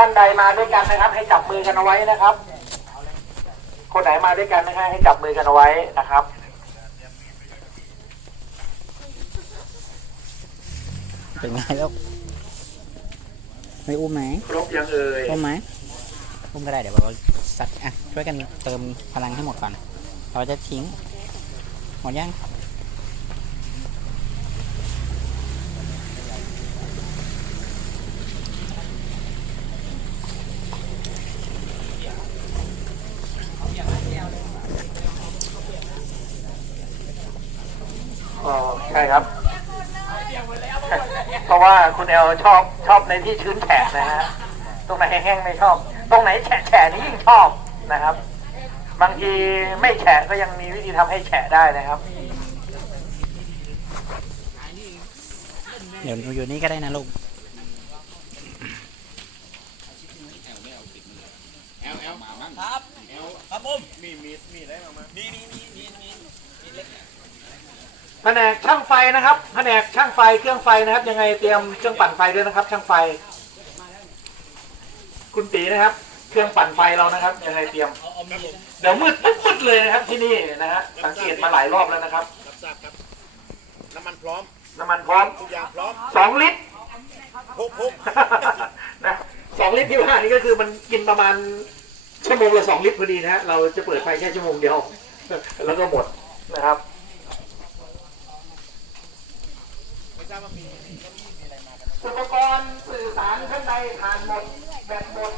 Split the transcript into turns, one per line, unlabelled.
ท่านใดมาด้วยกันนะครับ ให้จับมือกันเอาไว้นะครับ คนไหนมาด้วยกันนะฮะให้จับมือกันเอาไว้นะครับ
เป็นไงลูกไม่อุ้มไหม
ครบยังเอ่ย
อุ้มไหมอุ้มก็ได้เดี๋ยวเราสัตว์อะช่วยกันเติมพลังให้หมดก่อน เราจะทิ้งหมดยัง
อ๋อใช่ครับ เพราะว่าคุณแอลชอบชอบในที่ชื้นแฉะนะฮะ ตรงไหนแห้งๆไม่ชอบ ตรงไหนแฉะแฉะนี่ยิ่งชอบนะครับ บางทีไม่แฉะก็ยังมีวิธีทำให้แฉะได้นะครับ
เดี๋ยวอยู่นี่ก็ได้นะลูก
แผนกช่างไฟนะครับแผนกช่างไฟเครื่องไฟนะครับ ยังไงเตรียมเครื่องปั่นไฟด้วยนะครับ ช่างไฟ คุณตีนะครับ เครื่องปั่นไฟเรานะครับยังไงเตรียม เดี๋ยวมืดปุ๊บมืดเลยนะครับ ที่นี่นะฮะสังเกตมาหลายรอบแล้วนะครับ
รับทราบครับ น้ำมันพร้อม
น้ำมันพร้อม
ทุกอย่างพร้อม
สองลิตร
พุกพุก
นะสองลิตรที่ว่านี่ก็คือมันกินประมาณชั่วโมงละสองลิตรพอดีนะฮะเราจะเปิดไฟแค่ชั่วโมงเดียวแล้วก็หมดนะครับ
ไม่ทราบว่ามี
อะไรมากันอุปกรณ์สื่อสารข้างในผ่านหมดแบตหมด